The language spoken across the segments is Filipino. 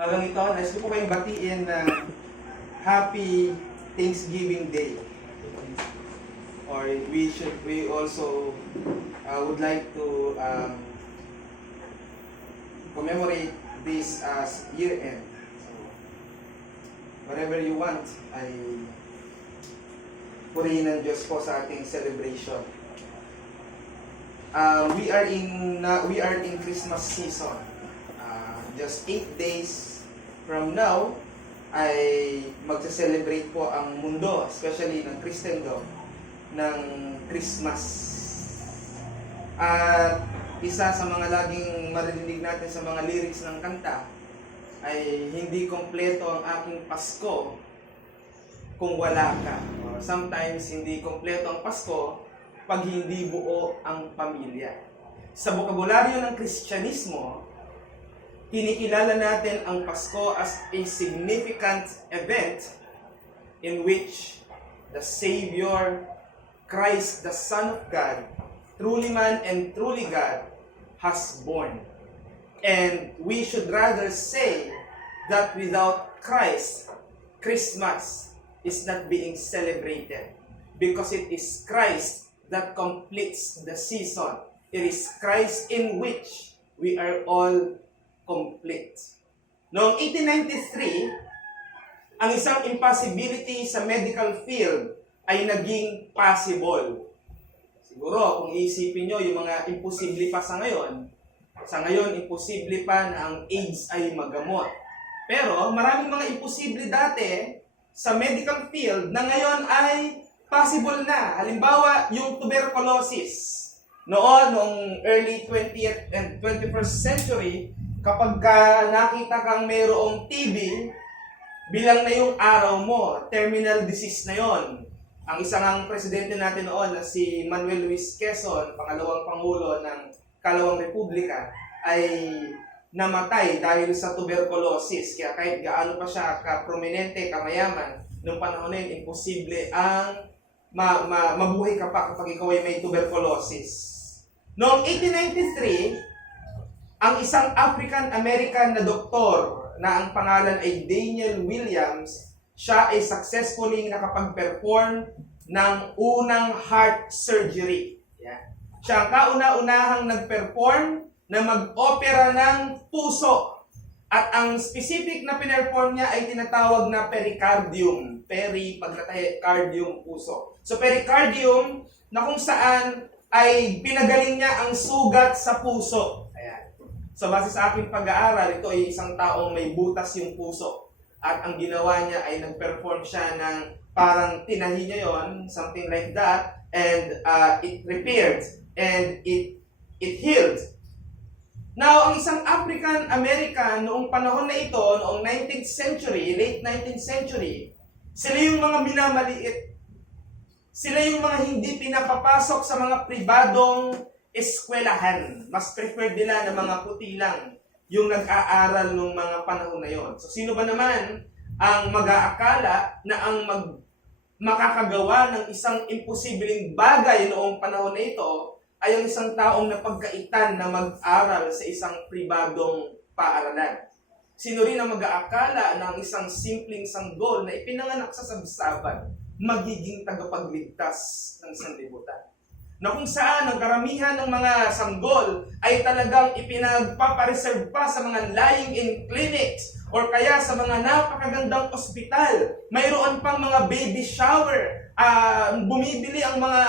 Magang ito, nais ko po kayong batiin ng Happy Thanksgiving Day. Or we also would like to commemorate this as year-end. So, whatever you want, ay purihin ng Diyos po sa ating celebration. We are in Christmas season. Just 8 days from now ay magse-celebrate po ang mundo, especially ng Christendom, ng Christmas. At isa sa mga laging maririnig natin sa mga lyrics ng kanta ay hindi kompleto ang aking Pasko kung wala ka. Or sometimes hindi kompleto ang Pasko pag hindi buo ang pamilya. Sa bokabularyo ng Kristyanismo, kinikilala natin ang Pasko as a significant event in which the Savior, Christ, the Son of God, truly man and truly God, has born. And we should rather say that without Christ, Christmas is not being celebrated, because it is Christ that completes the season. It is Christ in which we are all complete. Noong 1893, ang isang impossibility sa medical field ay naging possible. Siguro, kung iisipin nyo, yung mga imposible pa sa ngayon, imposible pa na ang AIDS ay magamot. Pero, maraming mga imposible dati sa medical field na ngayon ay possible na. Halimbawa, yung tuberculosis. Noong early 20th and 21st century, kapag nakita kang mayroong TB, bilang na yung araw mo, terminal disease na yon. Ang isang presidente natin noon na si Manuel Luis Quezon, pangalawang pangulo ng Kalawang Republika, ay namatay dahil sa tuberculosis. Kaya kahit gaano pa siya ka-prominente, kamayaman, noong panahon na yun, imposible ang mabuhay ka pa kapag ikaw ay may tuberculosis. Noong 1893, ang isang African-American na doktor na ang pangalan ay Daniel Williams, siya ay successfully nakapag-perform ng unang heart surgery. Yeah. Siya ang kauna-unahang nag-perform na mag-opera ng puso. At ang specific na pinerform niya ay tinatawag na pericardium. Pericardium puso. So pericardium na kung saan ay pinagaling niya ang sugat sa puso. So, base sa aking pag-aaral, ito ay isang taong may butas yung puso. At ang ginawa niya ay nag-perform siya ng parang tinahi niya yon, something like that, and it repaired, and it healed. Now, ang isang African-American noong panahon na ito, noong 19th century, late 19th century, sila yung mga minamaliit. Sila yung mga hindi pinapapasok sa mga pribadong eskwelahan. Mas preferred nila na mga puti lang yung nag-aaral nung mga panahon na yon. So, sino ba naman ang mag-aakala na ang makakagawa ng isang imposibleng bagay noong panahon na ito ay ang isang taong napagkaitan na mag-aral sa isang pribadong paaralan? Sino rin ang mag-aakala na ang isang simpleng sanggol na ipinanganak sa sabsaban magiging tagapagligtas ng sanlibutan? Na kung saan ang karamihan ng mga sanggol ay talagang ipinagpapareserve pa sa mga lying-in clinics or kaya sa mga napakagandang ospital. Mayroon pang mga baby shower. Bumibili ang mga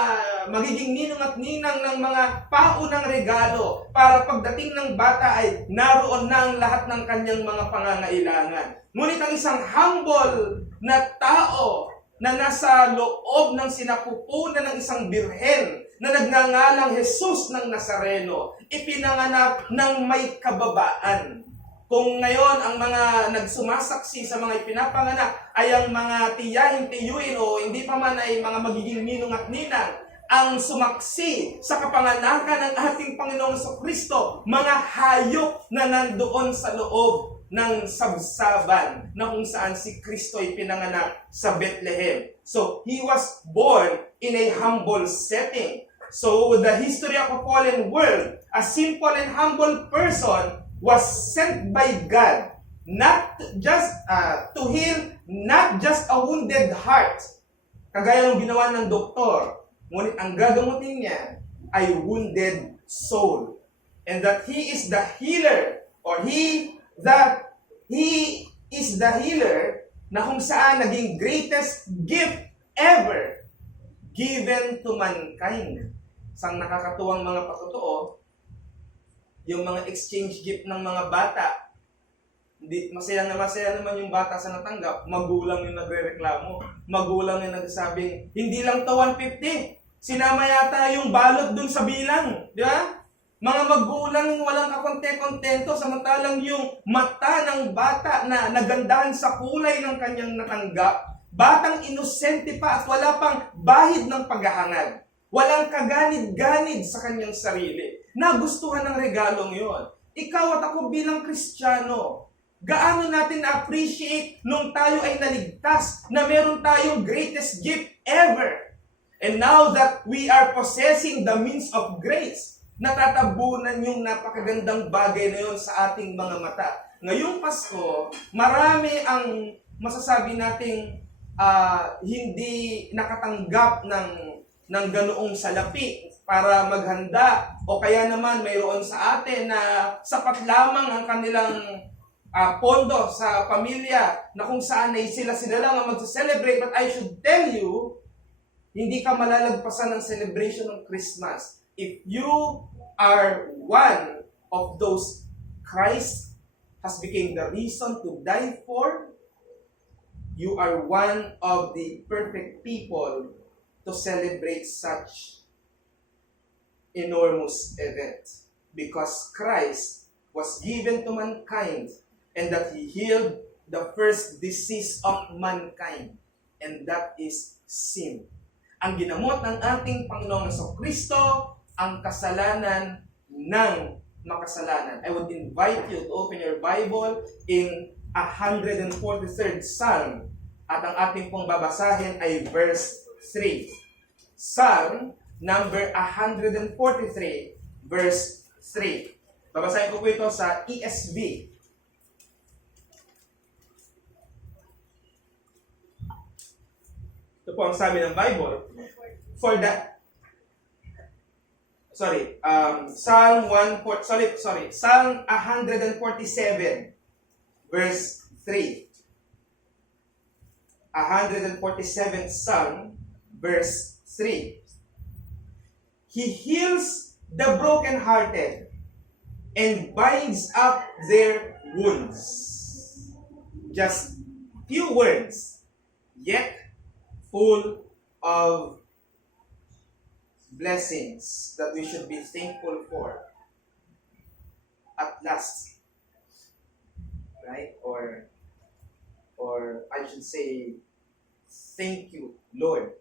magiging ninong at ninang ng mga paunang regalo para pagdating ng bata ay naroon na ang lahat ng kanyang mga pangangailangan. Ngunit ang isang humble na tao na nasa loob ng sinapupunan ng isang birhen na nagngangalang Jesus ng Nazareno, ipinanganak ng may kababaan. Kung ngayon ang mga nagsumasaksi sa mga ipinapanganak ay ang mga tiyahin-tiyuin o hindi pa man ay mga magiging ninong at ninang, ang sumaksi sa kapanganakan ng ating Panginoong Kristo, mga hayop na nandoon sa loob ng sabsaban na kung saan si Kristo ay pinanganak sa Bethlehem. So, He was born in a humble setting. So, the history of a fallen world, a simple and humble person was sent by God not just to heal not just a wounded heart, kagaya ng ginawa ng doktor, ngunit ang gagamutin niya ay wounded soul. And that He is the healer, or He is the healer na kung saan naging greatest gift ever given to mankind. Sang nakakatuwang mga patotoo, yung mga exchange gift ng mga bata, masaya naman yung bata sa natanggap, magulang yung nagrereklamo, magulang yung nagsabing, hindi lang to 150, sinama yata yung balot dun sa bilang, di ba? Mga magulang walang kakonte-kontento, samantalang yung mata ng bata na nagandahan sa kulay ng kanyang natanggap, batang inosente pa at wala pang bahid ng paghahangad. Walang kaganid-ganid sa kanyang sarili. Nagustuhan ng regalong yon. Ikaw at ako bilang Kristiyano, gaano natin na-appreciate nung tayo ay naligtas, na meron tayong greatest gift ever. And now that we are possessing the means of grace, natatabunan yung napakagandang bagay na yun sa ating mga mata. Ngayong Pasko, marami ang masasabi nating hindi nakatanggap ng ganoong salapi para maghanda, o kaya naman mayroon sa atin na sapat lamang ang kanilang pondo sa pamilya na kung saan ay sila lang ang mag-celebrate. But I should tell you, hindi ka malalagpasan ng celebration ng Christmas if you are one of those Christ has become the reason to die for. You are one of the perfect people to celebrate such enormous event, because Christ was given to mankind and that He healed the first disease of mankind, and that is sin. Ang ginamot ng ating Panginoong Jesucristo ang kasalanan ng makasalanan. I would invite you to open your Bible in 143rd Psalm, at ang ating pong babasahin ay verse 3. Psalm number 143, verse 3. Babasahin ko po ito sa ESV. Ito po ang sabi ng Bible. Psalm 147, verse 3. 147th Psalm, verse 3. He heals the brokenhearted and binds up their wounds. Just few words, yet full of blessings that we should be thankful for. At last, right? Or I should say, thank you, Lord,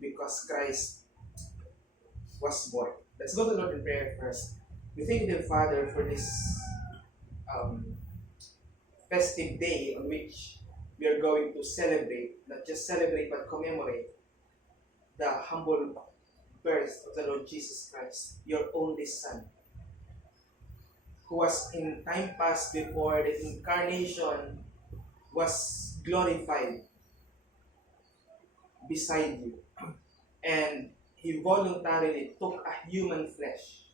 because Christ was born. Let's go to the Lord in prayer first. We thank you, dear Father, for this festive day on which we are going to celebrate, not just celebrate, but commemorate the humble birth of the Lord Jesus Christ, your only Son, who was in time past before the incarnation was glorified beside you. And He voluntarily took a human flesh,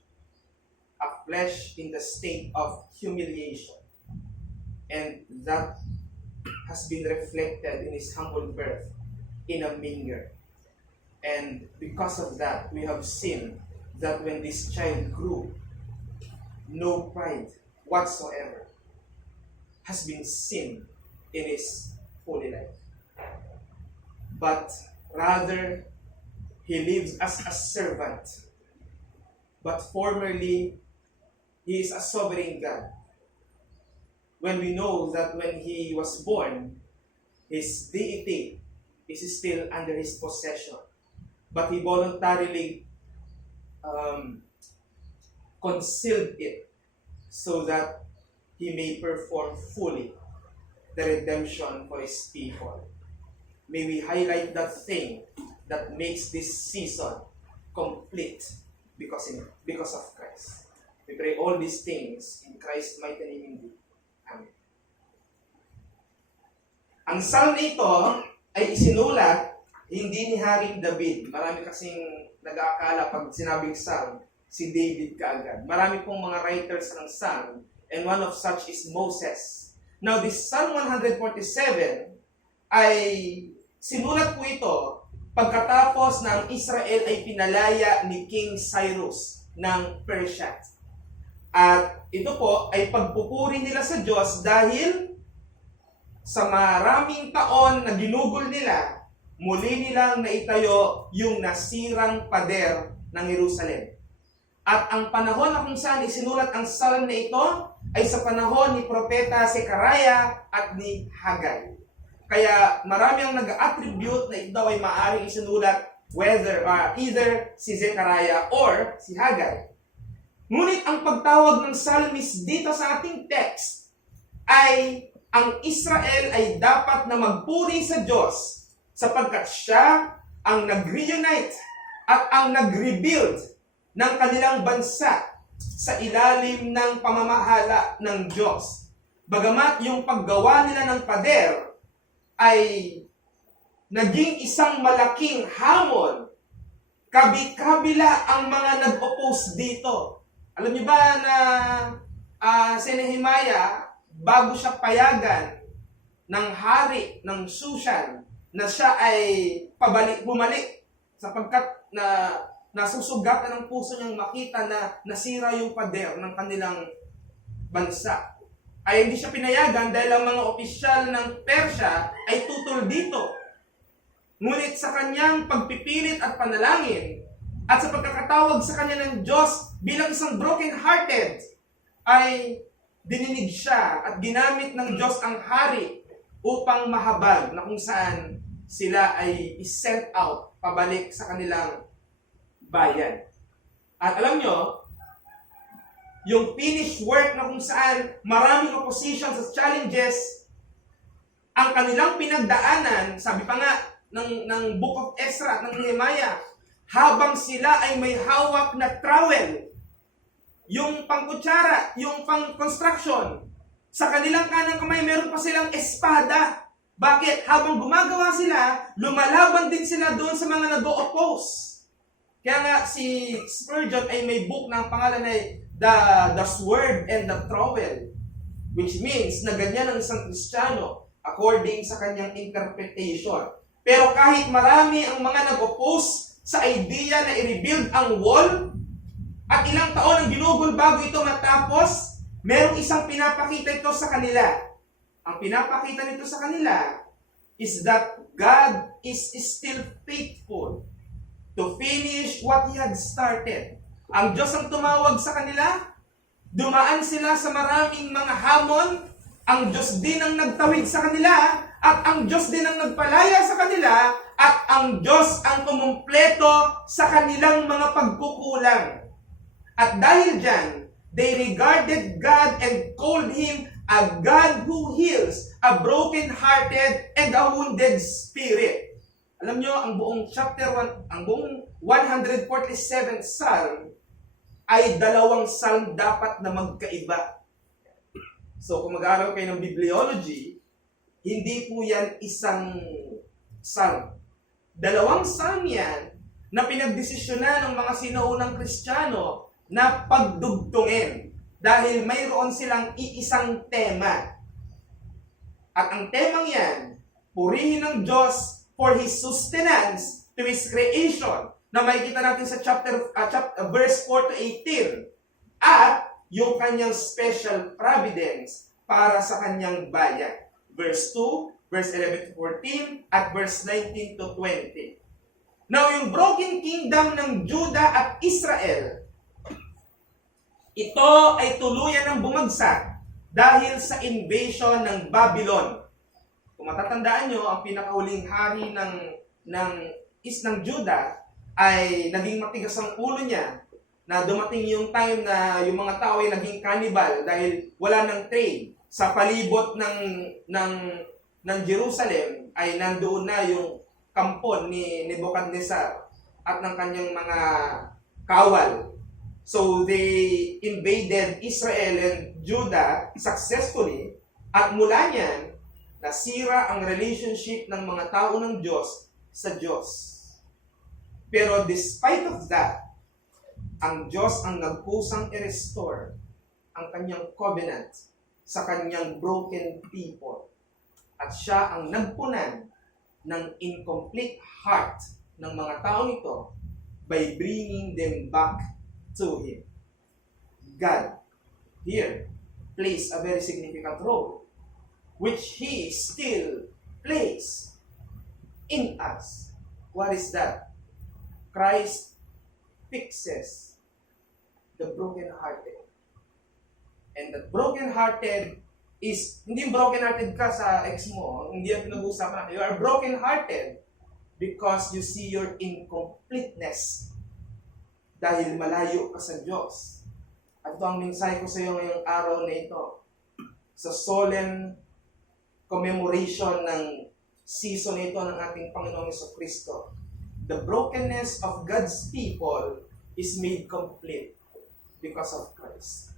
a flesh in the state of humiliation. And that has been reflected in His humble birth in a manger. And because of that, we have seen that when this child grew, no pride whatsoever has been seen in His holy life. But rather, He lives as a servant. But formerly, He is a sovereign God. When we know that when He was born, His deity is still under His possession. But He voluntarily concealed it so that He may perform fully the redemption for His people. May we highlight that thing that makes this season complete because of Christ. We pray all these things in Christ's mighty name indeed. Amen. Ang psalm na ito ay isinulat hindi ni Haring David. Marami kasing nag-aakala pag sinabing psalm, si David kaagad. Marami pong mga writers ng psalm, and one of such is Moses. Now, this Psalm 147 ay sinulat po ito pagkatapos na ang Israel ay pinalaya ni King Cyrus ng Persia. At ito po ay pagpupuri nila sa Diyos dahil sa maraming taon na ginugol nila, muli nilang naitayo yung nasirang pader ng Jerusalem. At ang panahon na kung saan isinulat ang psalm na ito ay sa panahon ni Propeta Zechariah at ni Haggai. Kaya marami ang nag-attribute na ito ay maaaring isinulat either si Zechariah or si Haggai. Ngunit ang pagtawag ng psalmist dito sa ating text ay ang Israel ay dapat na magpuri sa Diyos sapagkat siya ang nag-reunite at ang nag-rebuild ng kanilang bansa sa ilalim ng pamamahala ng Diyos. Bagamat yung paggawa nila ng pader ay naging isang malaking hamon, kabila ang mga nag-oppose dito. Alam niyo ba na si Nehemiah, bago siya payagan ng hari ng Shushan na siya ay bumalik sapagkat na nasusugatan ng puso niyang makita na nasira yung pader ng kanilang bansa, ay hindi siya pinayagan dahil ang mga opisyal ng Persya ay tutol dito. Ngunit sa kanyang pagpipilit at panalangin at sa pagkakatawag sa kanya ng Diyos bilang isang broken-hearted, ay dininig siya at ginamit ng Diyos ang hari upang mahabag na kung saan sila ay is-sent out pabalik sa kanilang bayan. At alam nyo, yung finished work na kung saan maraming oppositions at challenges ang kanilang pinagdaanan, sabi pa nga ng Book of Ezra at ng Nehemiah, habang sila ay may hawak na trowel, yung pangkutsara, yung pang-construction, sa kanilang kanang kamay meron pa silang espada. Bakit? Habang gumagawa sila, lumalaban din sila doon sa mga nag-o-oppose. Kaya nga si Spurgeon ay may book na ang pangalan ay The Sword and the Trowel, which means na ganyan ang isang Kristiyano according sa kanyang interpretation. Pero kahit marami ang mga nag-oppose sa idea na i-rebuild ang wall at ilang taon ang ginugol bago ito matapos, merong isang pinapakita ito sa kanila. Ang pinapakita nito sa kanila is that God is still faithful to finish what He had started. Ang Diyos ang tumawag sa kanila, dumaan sila sa maraming mga hamon, ang Diyos din ang nagtawid sa kanila, at ang Diyos din ang nagpalaya sa kanila, at ang Diyos ang kumumpleto sa kanilang mga pagkukulang. At dahil dyan, they regarded God and called Him a God who heals a broken-hearted and a wounded spirit. Alam nyo, ang buong chapter 1, ang buong 147th Psalm ay dalawang psalm dapat na magkaiba. So, kung mag-aaral kayo ng bibliology, hindi po yan isang psalm. Dalawang psalm yan na pinagdesisyonan ng mga sinaunang Kristiyano na pagdugtungin dahil mayroon silang iisang tema. At ang temang yan, purihin ng Diyos for His sustenance to His creation, na makikita natin sa verse 4 to 18, at yung kanyang special providence para sa kanyang bayan. Verse 2, verse 11 to 14, at verse 19 to 20. Now, yung broken kingdom ng Judah at Israel, ito ay tuluyan ng bumagsak dahil sa invasion ng Babylon. Kung matatandaan nyo, ang pinakahuling hari ng Judah ay naging matigas ang ulo niya, na dumating yung time na yung mga tao ay naging cannibal dahil wala ng trade. Sa palibot ng Jerusalem ay nandoon na yung kampon ni Nebuchadnezzar at ng kanyang mga kawal. So they invaded Israel and Judah successfully, at mula niyan, Nasira ang relationship ng mga tao ng Diyos sa Diyos. Pero despite of that, ang Diyos ang nagkusang i-restore ang kanyang covenant sa kanyang broken people. At siya ang nagpunan ng incomplete heart ng mga tao nito by bringing them back to Him. God here plays a very significant role, which He still plays in us. What is that? Christ fixes the broken-hearted. And the broken-hearted is, hindi broken-hearted ka sa ex mo, hindi yan pinag-uusapan natin. You are broken-hearted because you see your incompleteness dahil malayo ka sa Diyos. At ito ang mensahe ko sa iyo ngayong araw na ito. Sa solemn commemoration ng season na ito ng ating Panginoong Jesucristo. The brokenness of God's people is made complete because of Christ.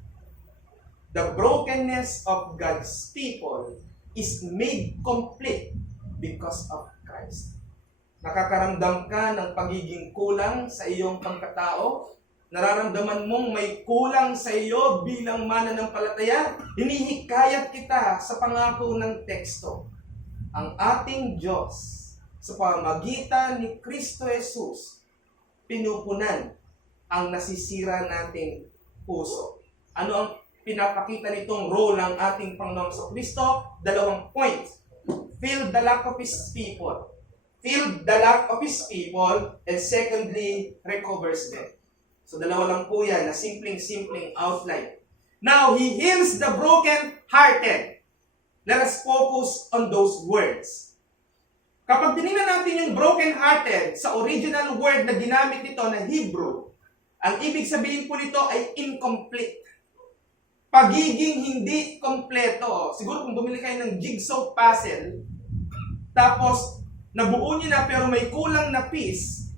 The brokenness of God's people is made complete because of Christ. Nakakaramdam ka ng pagiging kulang sa iyong pagkatao? Nararamdaman mong may kulang sa iyo bilang mananampalataya? Hinihikayat kita sa pangako ng teksto. Ang ating Diyos, sa pamamagitan ni Kristo Jesus, pinupunan ang nasisira nating puso. Ano ang pinapakita nitong role ng ating Panginoong Kristo? 2 points. Fill the lack of His people. Fill the lack of His people, and secondly, recovers them. So 2 lang po yan, na simpleng outline. Now, He heals the broken-hearted. Let us focus on those words. Kapag tinignan natin yung broken-hearted sa original word na ginamit nito na Hebrew, ang ibig sabihin po nito ay incomplete. Pagiging hindi kompleto. Siguro kung bumili kayo ng jigsaw puzzle, tapos nabuo niyo na pero may kulang na piece,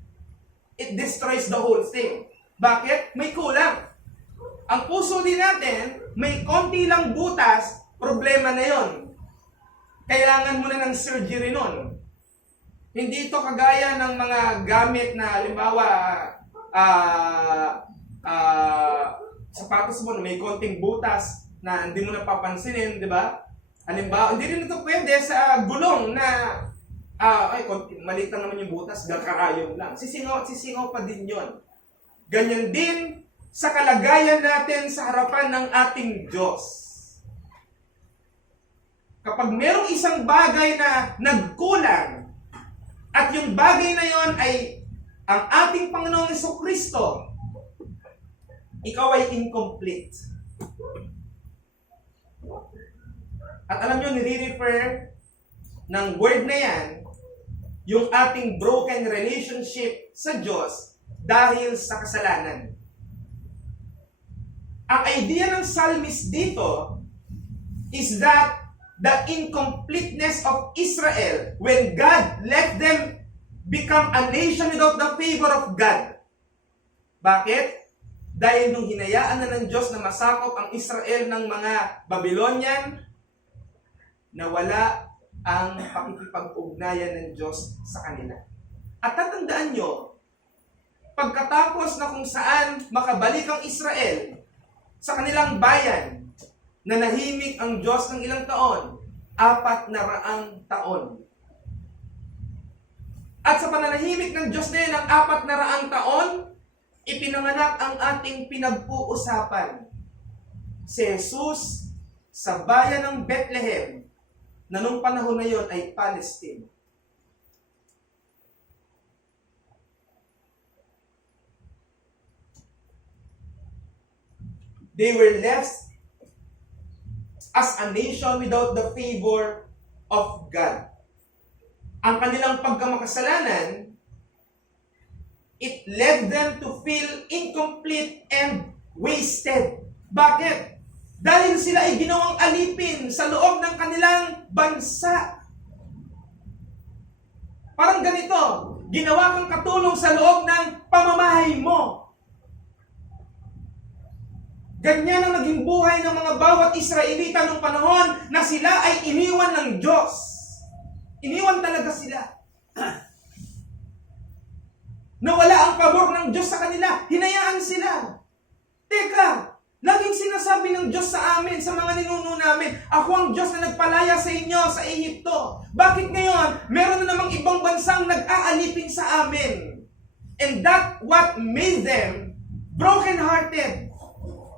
it destroys the whole thing. Bakit? May kulang. Ang puso din natin, may konti lang butas, problema na yon. Kailangan mo na ng surgery nun. Hindi ito kagaya ng mga gamit na, halimbawa, sapatos mo na may konting butas na hindi mo napapansinin, di ba? Halimbawa, hindi rin ito pwede sa gulong na, maliit lang naman yung butas, gagkarayong lang. Sisingaw at sisingaw pa din yon. Ganyan din sa kalagayan natin sa harapan ng ating Diyos. Kapag merong isang bagay na nagkulang, at yung bagay na yon ay ang ating Panginoong Jesucristo, ikaw ay incomplete. At alam nyo, nire-refer ng word na yan, yung ating broken relationship sa Diyos dahil sa kasalanan. Ang idea ng psalmist dito is that the incompleteness of Israel when God let them become a nation without the favor of God. Bakit? Dahil nung hinayaan na ng Diyos na masakop ang Israel ng mga Babylonian, nawala ang pakikipag-ugnayan ng Diyos sa kanila. At tatandaan nyo, pagkatapos na kung saan makabalik ang Israel sa kanilang bayan, nanahimik ang Diyos ng ilang taon, 400 taon. At sa pananahimik ng Diyos na yun ng 400 taon, ipinanganak ang ating pinag-uusapan. Si Jesus sa bayan ng Bethlehem, na nung panahon na yon ay Palestine. They were left as a nation without the favor of God. Ang kanilang pagkamakasalanan, it led them to feel incomplete and wasted. Bakit? Dahil sila ay ginawang alipin sa loob ng kanilang bansa. Parang ganito, ginawa kang katulong sa loob ng pamamahay mo. Ganyan ang naging buhay ng mga bawat Israelita noong panahon na sila ay iniwan ng Diyos. Iniwan talaga sila. Nawala ang pabor ng Diyos sa kanila. Hinayaan sila. Teka, laging sinasabi ng Diyos sa amin, sa mga ninuno namin, ako ang Diyos na nagpalaya sa inyo sa Ehipto. Bakit ngayon, meron na namang ibang bansang nag-aalipin sa amin? And that what made them broken-hearted.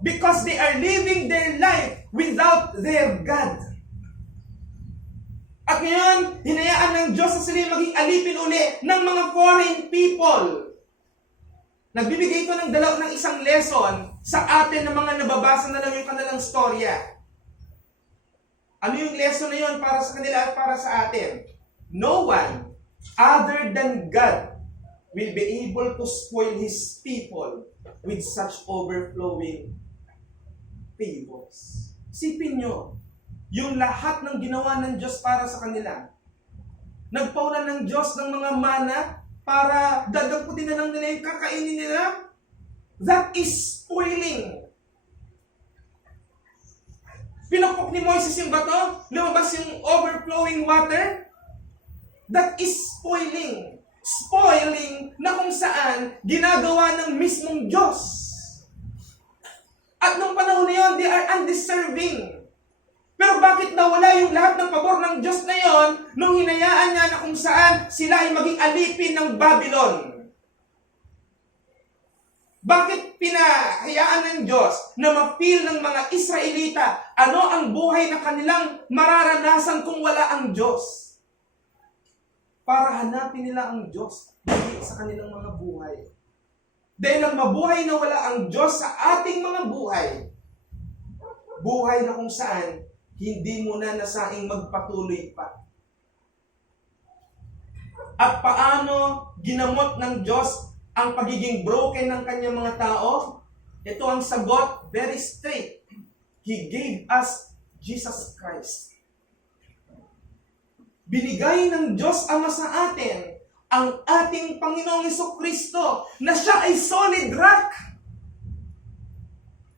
Because they are living their life without their God. At ngayon, hinayaan ng Diyos na sila maging alipin uli ng mga foreign people. Nagbibigay ito ng isang lesson sa atin na mga nababasa na lang yung kanilang storya. Ano yung lesson na yun para sa kanila at para sa atin? No one other than God will be able to spoil His people with such overflowing favors. Isipin nyo, yung lahat ng ginawa ng Diyos para sa kanila. Nagpaulan ng Diyos ng mga mana para dadaputin na lang nila yung kakainin nila. That is spoiling. Pinapok ni Moises yung bato, lumabas yung overflowing water. That is spoiling. Spoiling na kung saan ginagawa ng mismong Diyos. At nung panahon na yun, they are undeserving. Pero bakit nawala yung lahat ng pabor ng Diyos na yon nung hinayaan niya na kung saan sila ay maging alipin ng Babylon? Bakit pinahayaan ng Diyos na ma-feel ng mga Israelita ano ang buhay na kanilang mararanasan kung wala ang Diyos? Para hanapin nila ang Diyos dahil sa kanilang mga buhay. Dahil ang mabuhay na wala ang Diyos sa ating mga buhay, buhay na kung saan hindi mo na nasaing magpatuloy pa. At paano ginamot ng Diyos ang pagiging broken ng kanyang mga tao? Ito ang sagot, very straight. He gave us Jesus Christ. Binigay ng Diyos Ama sa atin ang ating Panginoong Jesucristo na siya ay solid rock.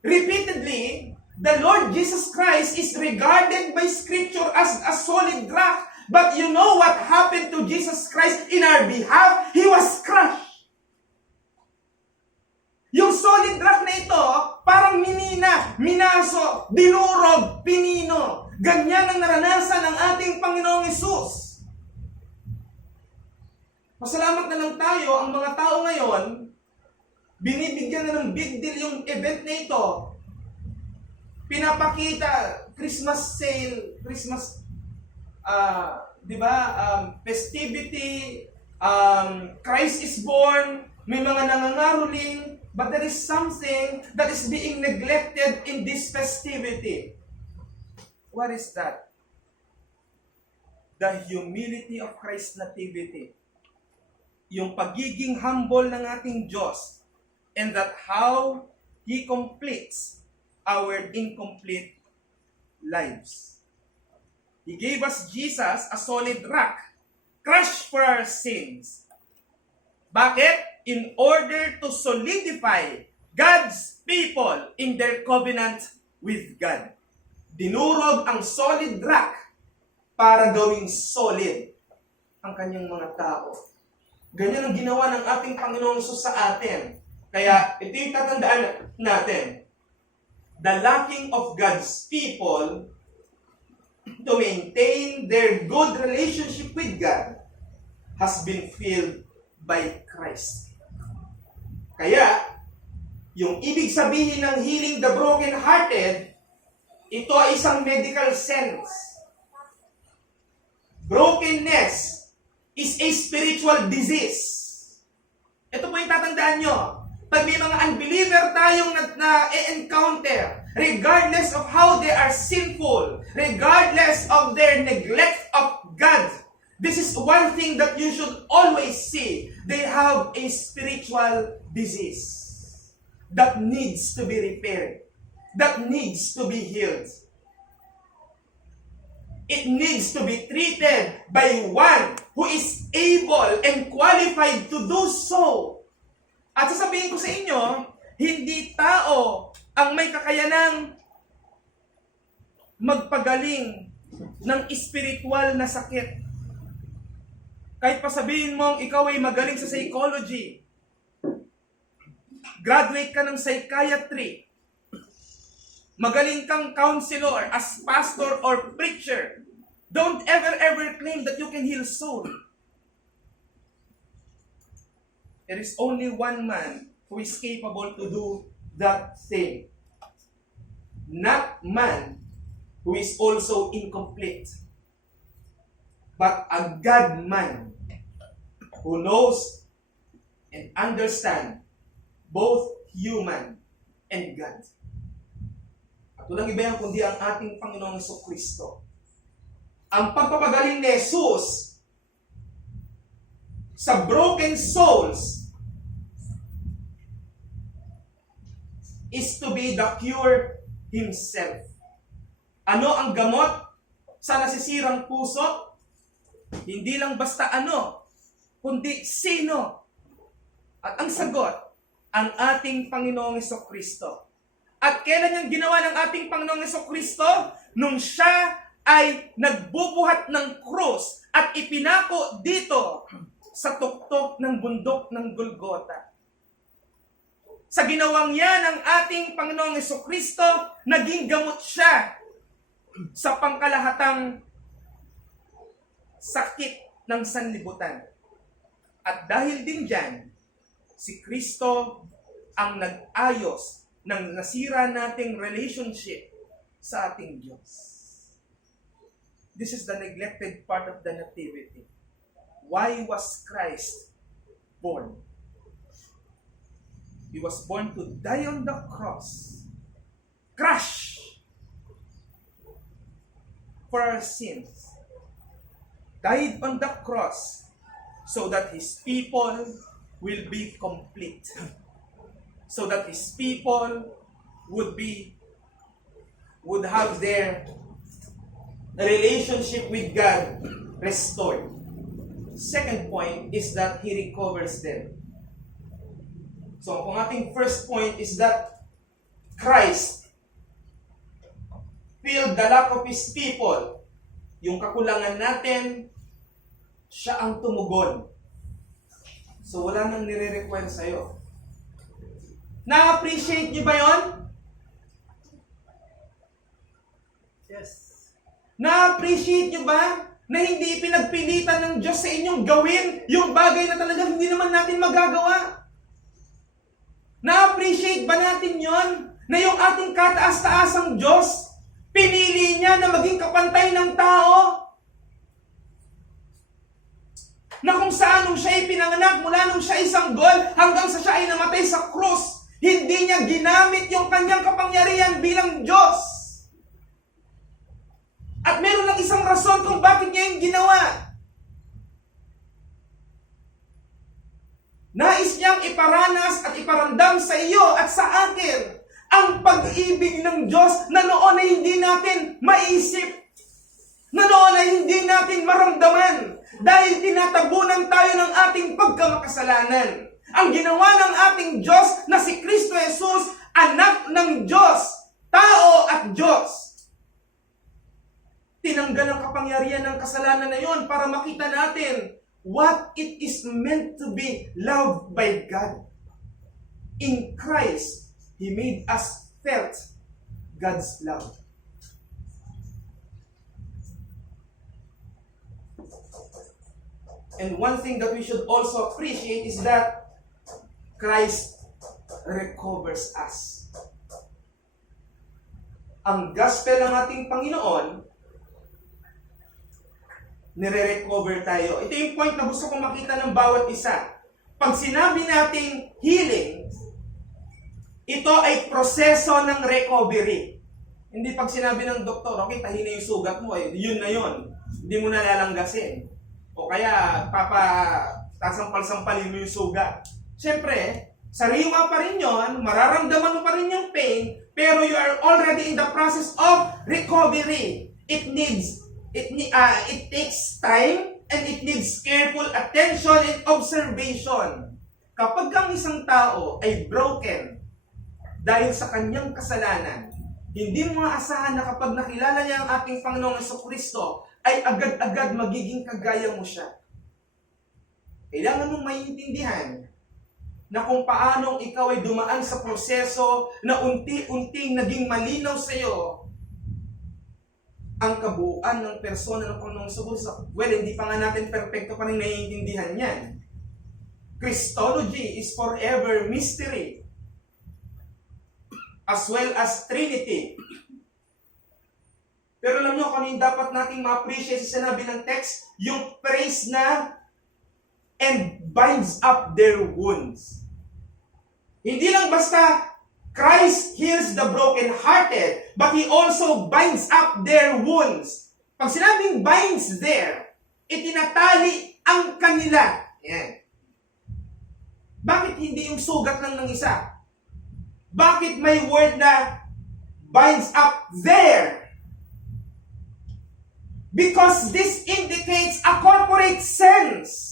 Repeatedly, the Lord Jesus Christ is regarded by Scripture as a solid rock. But you know what happened to Jesus Christ in our behalf? He was crushed. Yung solid rock na ito, parang minina, minaso, dinurog, pinino. Ganyan ang naranasan ng ating Panginoong Hesus. Pasalamat na lang tayo, ang mga tao ngayon, binibigyan na ng big deal yung event na ito. Pinapakita, Christmas sale, Christmas, festivity, Christ is born, may mga nangangaroling, but there is something that is being neglected in this festivity. What is that? The humility of Christ's nativity. Yung pagiging humble ng ating Diyos, and that how He completes our incomplete lives. He gave us Jesus, a solid rock, crushed for our sins. Bakit? In order to solidify God's people in their covenant with God. Dinurog ang solid rock para gawing solid ang kanyang mga tao. Ganyan ang ginawa ng ating Panginoong Hesus sa atin. Kaya ito yung tatandaan natin. The lacking of God's people to maintain their good relationship with God has been filled by Christ. Kaya, yung ibig sabihin ng healing the broken-hearted, ito ay isang medical sense. Brokenness is a spiritual disease. Ito po yung tatandaan nyo. Pag may mga unbeliever tayong na-encounter, regardless of how they are sinful, regardless of their neglect of God, this is one thing that you should always see. They have a spiritual disease that needs to be repaired, that needs to be healed. It needs to be treated by one who is able and qualified to do so. At sasabihin ko sa inyo, hindi tao ang may kakayanang magpagaling ng espiritual na sakit. Kahit pa sabihin mong ikaw ay magaling sa psychology, graduate ka ng psychiatry, magaling kang counselor, as pastor or preacher, don't ever claim that you can heal soul. There is only one man who is capable to do that thing. Not man who is also incomplete, but a God-man who knows and understands both human and God. At walang iba yan kundi ang ating Panginoong Jesucristo. Ang pagpapagaling ni Jesus sa broken souls is to be the cure Himself. Ano ang gamot sa nasisirang puso? Hindi lang basta ano, kundi sino. At ang sagot, ang ating Panginoong Jesucristo. At kailan yung ginawa ng ating Panginoong Jesucristo? Nung siya ay nagbubuhat ng krus at ipinako dito sa tuktok ng bundok ng Golgota. Sa ginawang yan ng ating Panginoong Jesucristo, naging gamot siya sa pangkalahatang sakit ng sanlibutan. At dahil din dyan, si Kristo ang nag-ayos ng nasira nating relationship sa ating Diyos. This is the neglected part of the nativity. Why was Christ born? He was born to die on the cross, crush for our sins. Died on the cross so that His people will be complete. So that His people would have their relationship with God restored. Second point is that He recovers them. So, ang ating first point is that Christ filled the lack of His people. Yung kakulangan natin, siya ang tumugon. So, wala nang nire-require sa'yo. Na-appreciate niyo ba yon? Yes. Na-appreciate niyo ba na hindi pinagpilitan ng Diyos sa inyong gawin yung bagay na talagang hindi naman natin magagawa? Na-appreciate ba natin yon? Na yung ating kataas-taasang Diyos, pinili niya na maging kapantay ng tao? Na kung saan nung siya ay pinanganak, mula nung siya ay sanggol, hanggang sa siya ay namatay sa krus, hindi niya ginamit yung kanyang kapangyarihan bilang Diyos. At meron lang isang rason kung bakit niya yung ginawa. Nais niyang iparanas at iparamdam sa iyo at sa akin ang pag-ibig ng Diyos na noon ay hindi natin maisip, na noon ay hindi natin maramdaman dahil tinatabunan tayo ng ating pagkamakasalanan. Ang ginawa ng ating Diyos na si Kristo Jesus, anak ng Diyos, tao at Diyos. Tinanggal ang kapangyarihan ng kasalanan na yon para makita natin what it is meant to be loved by God. In Christ, He made us felt God's love. And one thing that we should also appreciate is that Christ recovers us. Ang gospel ng ating Panginoon, nire-recover tayo. Ito yung point na gusto kong makita ng bawat isa. Pag sinabi nating healing, ito ay proseso ng recovery. Hindi pag sinabi ng doktor, okay, tahin na yung sugat mo, yun na yun. Hindi mo na lalanggasin. O kaya, tasampal-sampalin mo yung sugat. Siyempre, sariwa pa rin yun, mararamdaman mo pa rin yung pain, pero you are already in the process of recovery. It takes time and it needs careful attention and observation. Kapag ang isang tao ay broken, dahil sa kanyang kasalanan. Hindi mo maasahan na kapag nakilala niya ang ating Panginoong Jesucristo, ay agad-agad magiging kagaya mo siya. Kailangan mong maintindihan na kung paanong ikaw ay dumaan sa proseso na unti-unting naging malinaw sa iyo ang kabuuan ng persona ng Panginoong Jesucristo. Well, hindi pa nga natin perfecto pa rin naiintindihan yan. Christology is forever mystery, as well as Trinity. Pero alam nyo, kung yung dapat nating ma-appreciate sa sinabi ng text, yung praise na and binds up their wounds. Hindi lang basta Christ heals the broken-hearted, but He also binds up their wounds. Pag sinabing binds there, itinatali ang kanila. Yan. Bakit hindi yung sugat lang ng isa? Bakit may word na binds up there? Because this indicates a corporate sense.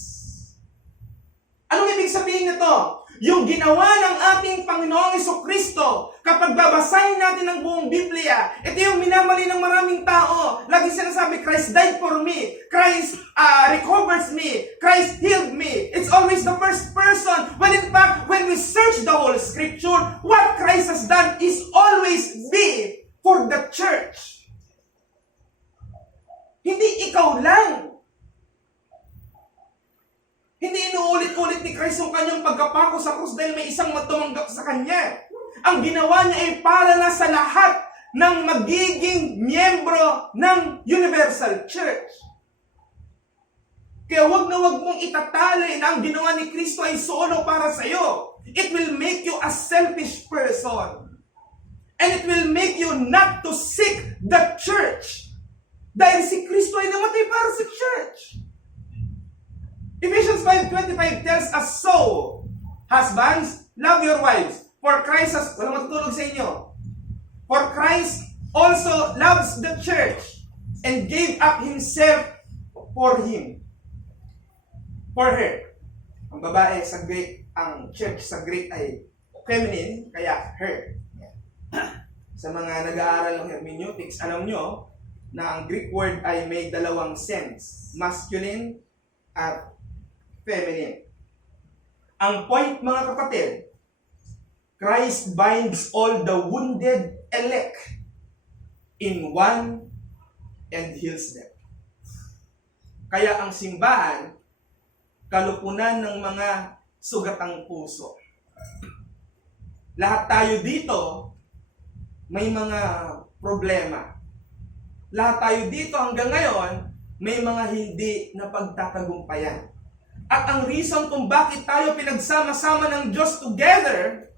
Anong ibig sabihin nito? Yung ginawa ng ating Panginoong Jesucristo, kapag babasahin natin ang buong Biblia, ito yung minamali ng maraming tao. Lagi sinasabi, Christ died for me. Christ recovers me. Christ healed me. It's always the first person. When in fact, when we search the whole Scripture, what Christ has done is always be for the church. Hindi ikaw lang. Hindi inuulit-ulit ni Christ yung kanyang pagkapako sa krus dahil may isang matumanggap sa kanya. Ang ginawa niya ay para na sa lahat ng magiging miyembro ng Universal Church. Kaya wag na wag mong itatali na ang ginawa ni Kristo ay solo para sa iyo. It will make you a selfish person. And it will make you not to seek the church. Dahil si Kristo ay namatay para sa church. Ephesians 5:25 tells us so. Husbands, love your wives. For Christ has... Walang matutulog sa inyo. For Christ also loves the church and gave up Himself for Him. For her. Ang babae sa Greek, ang church sa Greek ay feminine, kaya her. Sa mga nag-aaral ng hermeneutics, alam nyo na ang Greek word ay may dalawang sense. Masculine at feminine. Ang point, mga kapatid, Christ binds all the wounded elect in one and heals them. Kaya ang simbahan, kalupunan ng mga sugatang puso. Lahat tayo dito, may mga problema. Lahat tayo dito hanggang ngayon, may mga hindi na pagtatagumpayan. At ang reason kung bakit tayo pinagsama-sama ng Diyos together,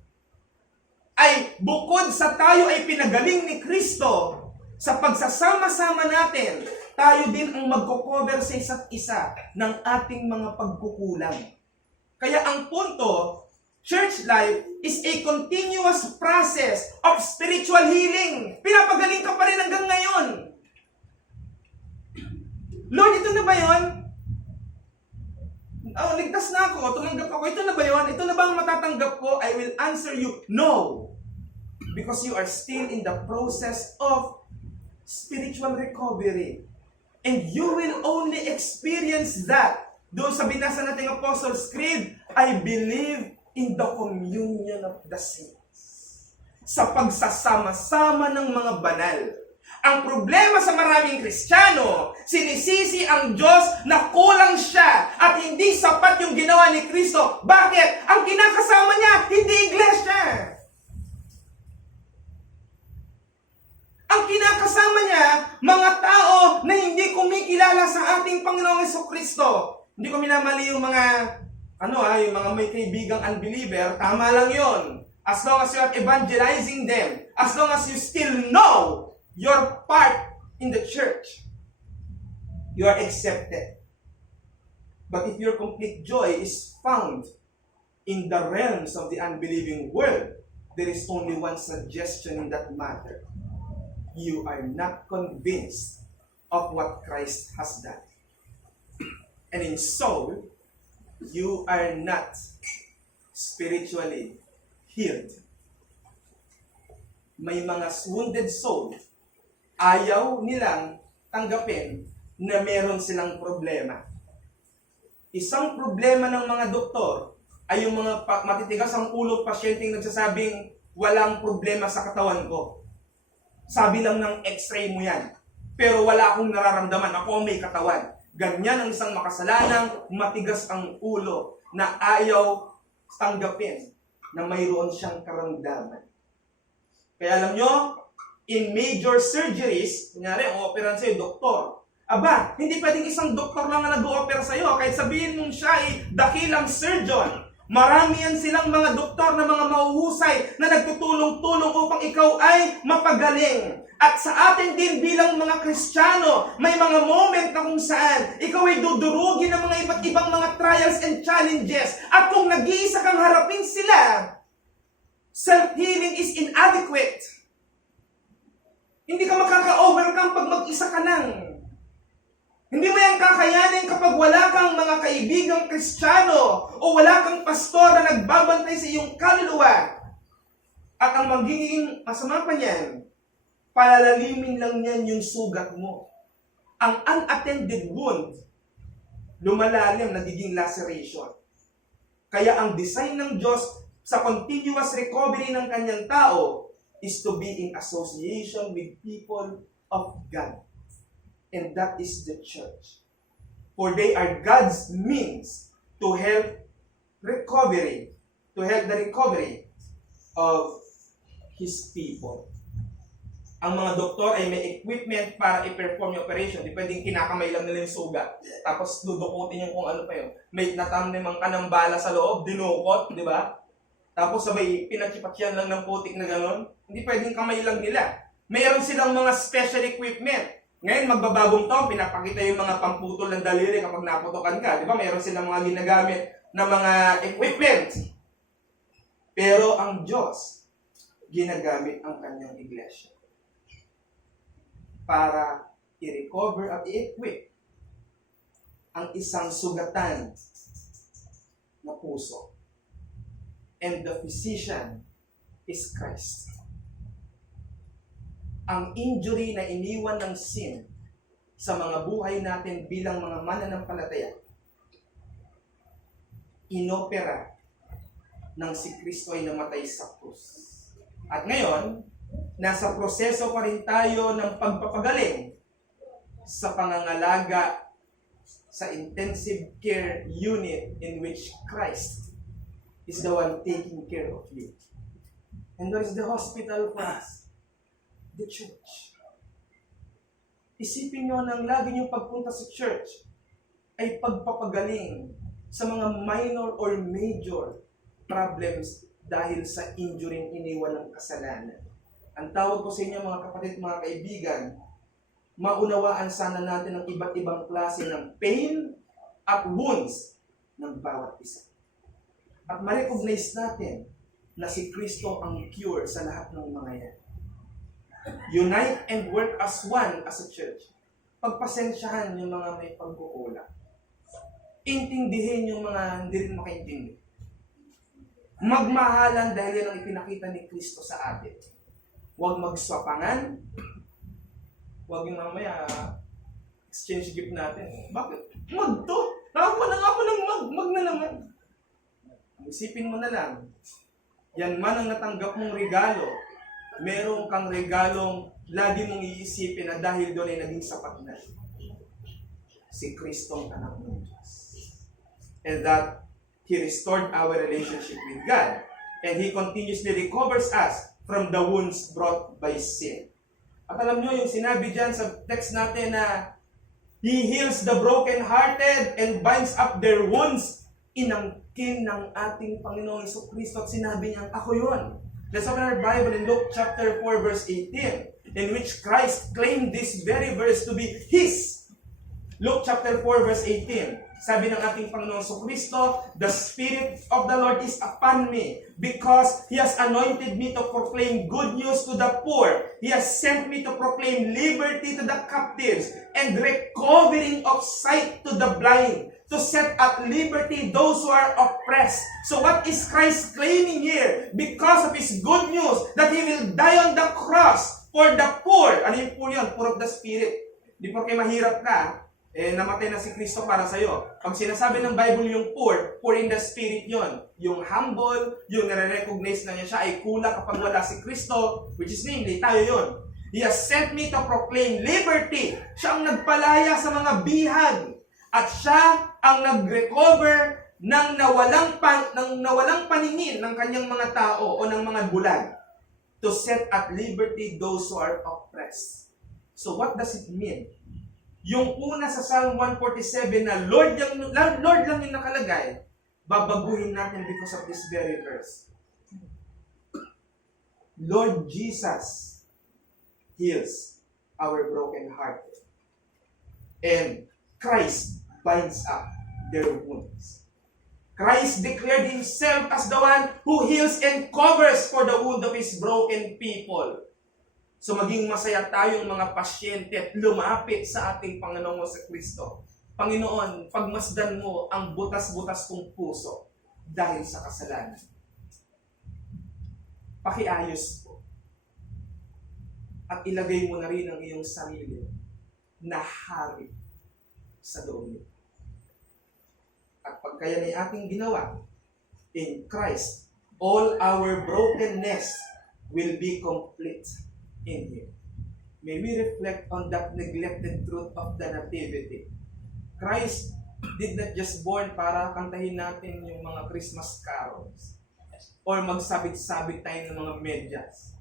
ay bukod sa tayo ay pinagaling ni Kristo, sa pagsasama-sama natin, tayo din ang magko-cover sa isa't isa ng ating mga pagkukulang. Kaya ang punto, church life is a continuous process of spiritual healing. Pinapagaling ka pa rin hanggang ngayon. Lord, ito na ba yun? Oh, ligtas na ako, tumanggap ako. Ito na ba yun? Ito na ba ang matatanggap ko? I will answer you, no. Because you are still in the process of spiritual recovery. And you will only experience that. Doon sa binasa nating Apostles' Creed, I believe in the communion of the saints. Sa pagsasama-sama ng mga banal. Ang problema sa maraming Kristiyano, sinisisi ang Diyos na kulang siya at hindi sapat yung ginawa ni Kristo. Bakit? Ang kinakasama niya, hindi iglesia. Ang kinakasama niya, mga tao na hindi kumikilala sa ating Panginoong Jesucristo. Hindi ko minamali yung mga, yung mga may kaibigang unbeliever, tama lang yon. As long as you are evangelizing them, as long as you still know your part in the church, you are accepted. But if your complete joy is found in the realms of the unbelieving world, there is only one suggestion in that matter. You are not convinced of what Christ has done. And in soul, you are not spiritually healed. may mga wounded soul, ayaw nilang tanggapin na meron silang problema. Isang problema ng mga doktor ay yung mga matitigas ang ulo pasyenteng nagsasabing walang problema sa katawan ko. Sabi lang ng x-ray mo yan. Pero wala akong nararamdaman. Ako may katawan. Ganyan ang isang makasalanang matigas ang ulo na ayaw tanggapin na mayroon siyang karamdaman. Kaya alam nyo, in major surgeries, kunyari, ang operan sa'yo, doktor. Aba, hindi pwedeng isang doktor lang na nag-o-opera sa'yo. Kahit sabihin mong siya ay dakilang surgeon. Marami yan silang mga doktor na mga mahuhusay na nagtutulong-tulong upang ikaw ay mapagaling. At sa atin din bilang mga Kristiyano, may mga moment na kung saan ikaw ay dudurugin ng mga iba't ibang mga trials and challenges. At kung nag-iisa kang harapin sila, self-healing is inadequate. Hindi ka makaka-overcome pag mag-isa ka lang. Hindi mo yan kakayanin kapag wala kang mga kaibigang Kristiyano o wala kang pastor na nagbabantay sa iyong kaluluwa. At ang magiging masama pa niyan, palalimin lang niyan yung sugat mo. Ang unattended wound, lumalalim, nagiging laceration. Kaya ang design ng Diyos sa continuous recovery ng kanyang tao is to be in association with people of God. And that is the church. For they are God's means to help the recovery of His people. Ang mga doktor ay may equipment para i-perform yung operation. Di pwedeng kinakamay lang nila yung sugat. Tapos dudukutin yung kung ano pa yun. May natamnimang ka ng bala sa loob, dinukot, di ba? Tapos sabay pinatsipatyan lang ng putik na gano'n. Hindi pwedeng kamay lang nila. Mayroon silang mga special equipment. Ngayon, magbabagong taon, pinapakita yung mga pamputol ng daliri kapag naputokan ka. Di ba? Mayroon silang mga ginagamit na mga equipment. Pero ang Diyos, ginagamit ang kanyang iglesia para i-recover at i-equip ang isang sugatan na puso. And the physician is Christ. Ang injury na iniwan ng sin sa mga buhay natin bilang mga mananampalataya, inopera ng si Kristo ay namatay sa krus. At ngayon, nasa proseso pa rin tayo ng pagpapagaling sa pangangalaga sa intensive care unit in which Christ is the one taking care of you. And where is the hospital for us? The church. Isipin nyo nang lagi nyo pagpunta sa church ay pagpapagaling sa mga minor or major problems dahil sa injury iniwan ng kasalanan. Ang tawag ko sa inyo mga kapatid, mga kaibigan, maunawaan sana natin ang iba't ibang klase ng pain at wounds ng bawat isa. At ma-recognize natin na si Kristo ang cure sa lahat ng mga yan. Unite and work as one as a church. Pagpasensyahan yung mga may pagkukulang. Intindihin yung mga hindi rin makaintindi. Magmahalan dahil yan ang ipinakita ni Kristo sa atin. Huwag magswapangan. Huwag yung mamaya exchange gift natin. Bakit? Mag to! Nakakuha na nga ako ng mag na naman. Isipin mo na lang. Yan man ang natanggap mong regalo. Meron kang regalong lagi mong iisipin na dahil doon ay naging sapat na. Si Kristong anak ng Diyos. And that He restored our relationship with God. And He continuously recovers us from the wounds brought by sin. At alam nyo, yung sinabi dyan sa text natin na He heals the broken-hearted and binds up their wounds. Inangkin ng ating Panginoong Jesucristo at sinabi niya, ako yun. Let's open our Bible in Luke chapter 4 verse 18, in which Christ claimed this very verse to be His. Luke chapter 4 verse 18. Sabi ng ating Panginoong Jesucristo, the Spirit of the Lord is upon me because He has anointed me to proclaim good news to the poor. He has sent me to proclaim liberty to the captives and recovering of sight to the blind, to to set at liberty those who are oppressed. So what is Christ claiming here? Because of His good news that He will die on the cross for the poor. Ano yung poor yun? Poor of the spirit. Di po kayo mahirap ka, namatay na si Kristo para sa'yo. Pag sinasabi ng Bible yung poor in the spirit yon. Yung humble, yung nare-recognize na niya siya ay kulang kapag wala si Kristo, which is namely, tayo yon. He has sent me to proclaim liberty. Siya ang nagpalaya sa mga bihag. At siya ang nag-recover ng nawalang paningin ng kanyang mga tao o ng mga bulag. To set at liberty those who are oppressed. So what does it mean? Yung una sa Psalm 147 na Lord lang yung nakalagay, babaguhin natin because of this very verse. Lord Jesus heals our broken heart. And Christ binds up their wounds. Christ declared Himself as the one who heals and covers for the wound of His broken people. So maging masaya tayong mga pasyente at lumapit sa ating Panginoong sa Kristo. Panginoon, pagmasdan mo ang butas-butas kong puso dahil sa kasalanan. Pakiayos po. At ilagay mo na rin ang iyong sarili na hari sa loob nito. At pagkaya ni ating ginawa, in Christ, all our brokenness will be complete in Him. May we reflect on that neglected truth of the Nativity. Christ did not just born para kantahin natin yung mga Christmas carols or magsabit-sabit tayo ng mga medyas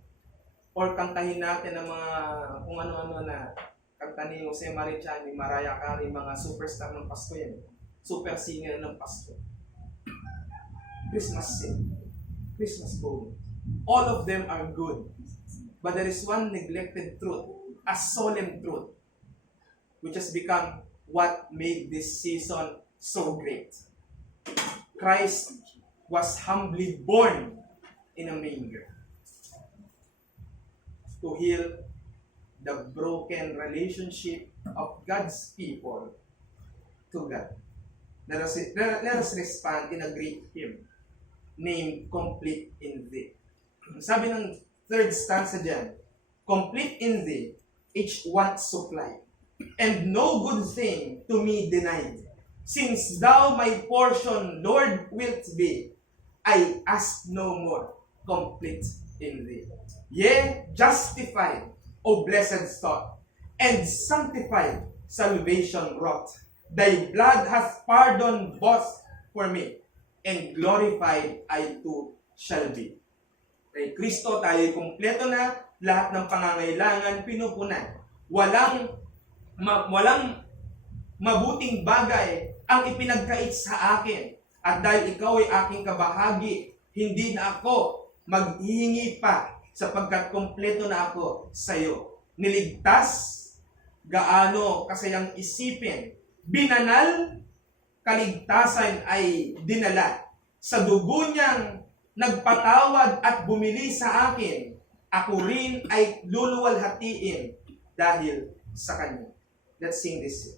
or kantahin natin ang mga kung ano-ano na kanta ni Jose Marichan, ni Mariah Carey, mga superstar ng Pasko yan. Super singer ng Pasko. Christmas sing, Christmas poem. All of them are good. But there is one neglected truth, a solemn truth, which has become what made this season so great. Christ was humbly born in a manger to heal the broken relationship of God's people to God. Let us respond in a great hymn named Complete in Thee. Sabi ng third stanza dyan, complete in Thee, each want supply, and no good thing to me denied. Since Thou my portion, Lord, wilt be, I ask no more, complete in Thee. Yea, justified, O blessed thought, and sanctified, salvation wrought. Thy blood hath pardoned both for me, and glorified I too shall be. Kay Kristo tayo kumpleto na, lahat ng pangangailangan pinupunan. Walang mabuting bagay ang ipinagkait sa akin. At dahil ikaw ay aking kabahagi, hindi na ako maghihingi pa sapagkat kumpleto na ako sa iyo. Niligtas, gaano kasayang isipin, binanal, kaligtasan ay dinala. Sa dugo niyang nagpatawad at bumili sa akin, ako rin ay luluwalhatiin dahil sa Kanya. Let's sing this.